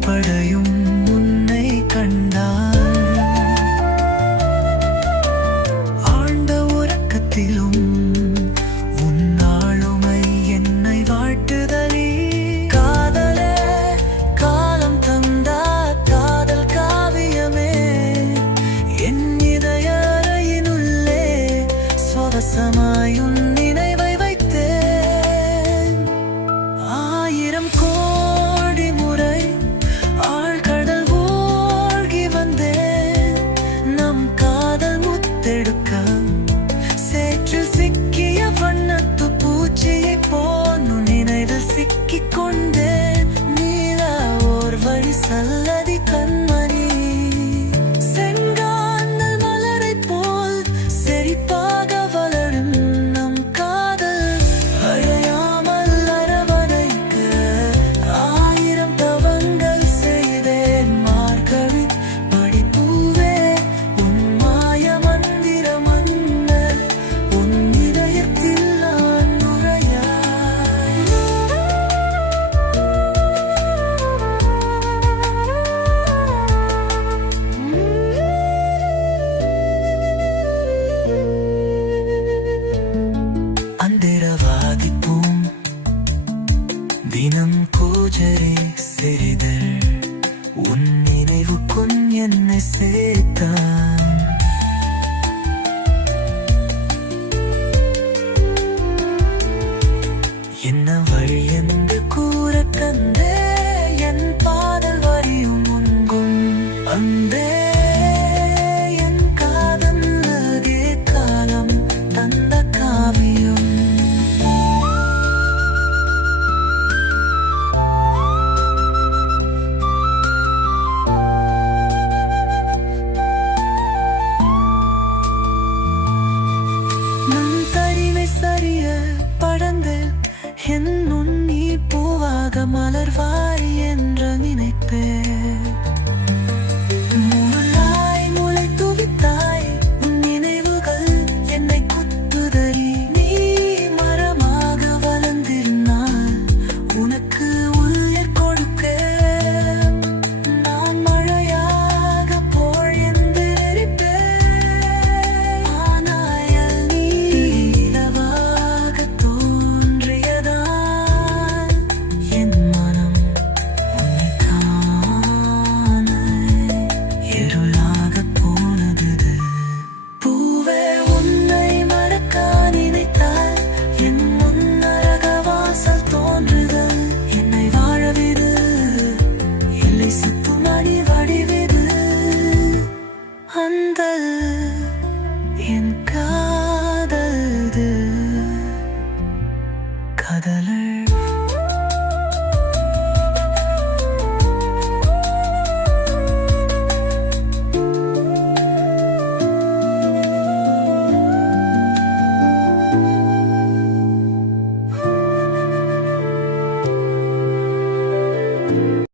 படையும் உன்னை கண்டான். ஆழ்ந்த உறக்கத்திலும் ఎవరి సల్లది కన్న என்னும் நீ பூவாக மலர்வாரி